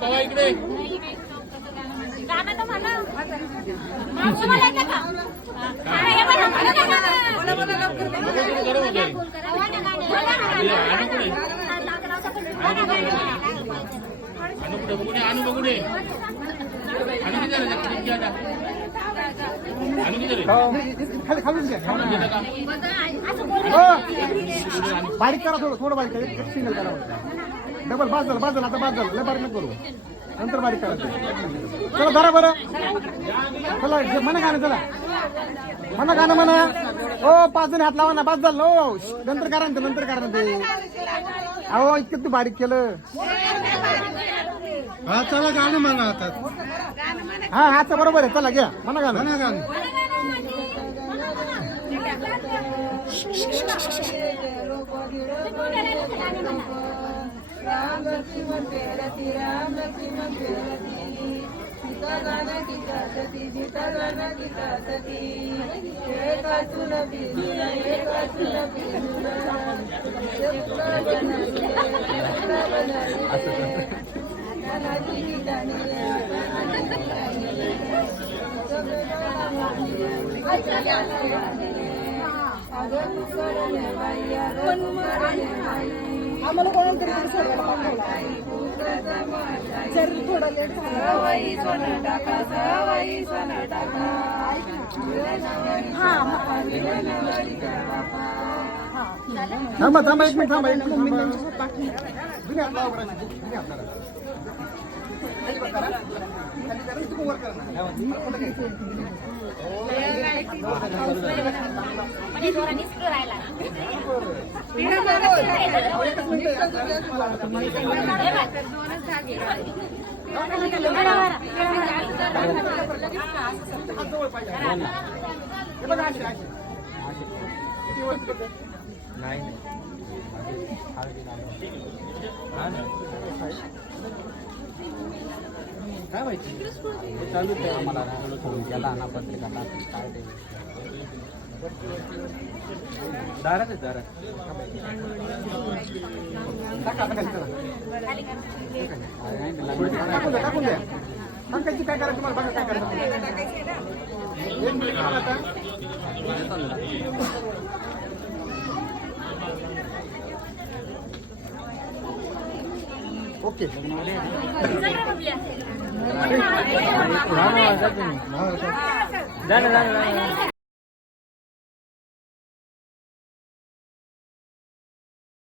पवा इकडे बारीक करा थोडं बारीक करा एक सिंगल करा डबल बाजल आता बाजल लय बारीक नको करू नंतर बारीक करा चला धरा बरं चला म्हणा गाणं चला म्हणा हो 5 जण हात लावा ना बाजल हो नंतर करा ना ते अहो इतकं तू बारीक केलं हा चला गाणं म्हणा आता हा हाच बरोबर आहे चला घ्या म्हणा गाणं राम लक्ष्मण रती राम लक्ष्मण रती सीता गाना गीता सती सीता गाना गीता सती एका तुला बिंदुला एका तुला बिंदुला आम्हाला कोणाला तरी जर थोडा लेट झाला थांबा एक मिनिट थांबा काय माहिती चालू आहे आम्हाला त्याला आणा पत्रिका काय ते दारात टाकून द्या टाकायची काय करायचं मला बघा काय करायचं एक मिनिट आता ओके जा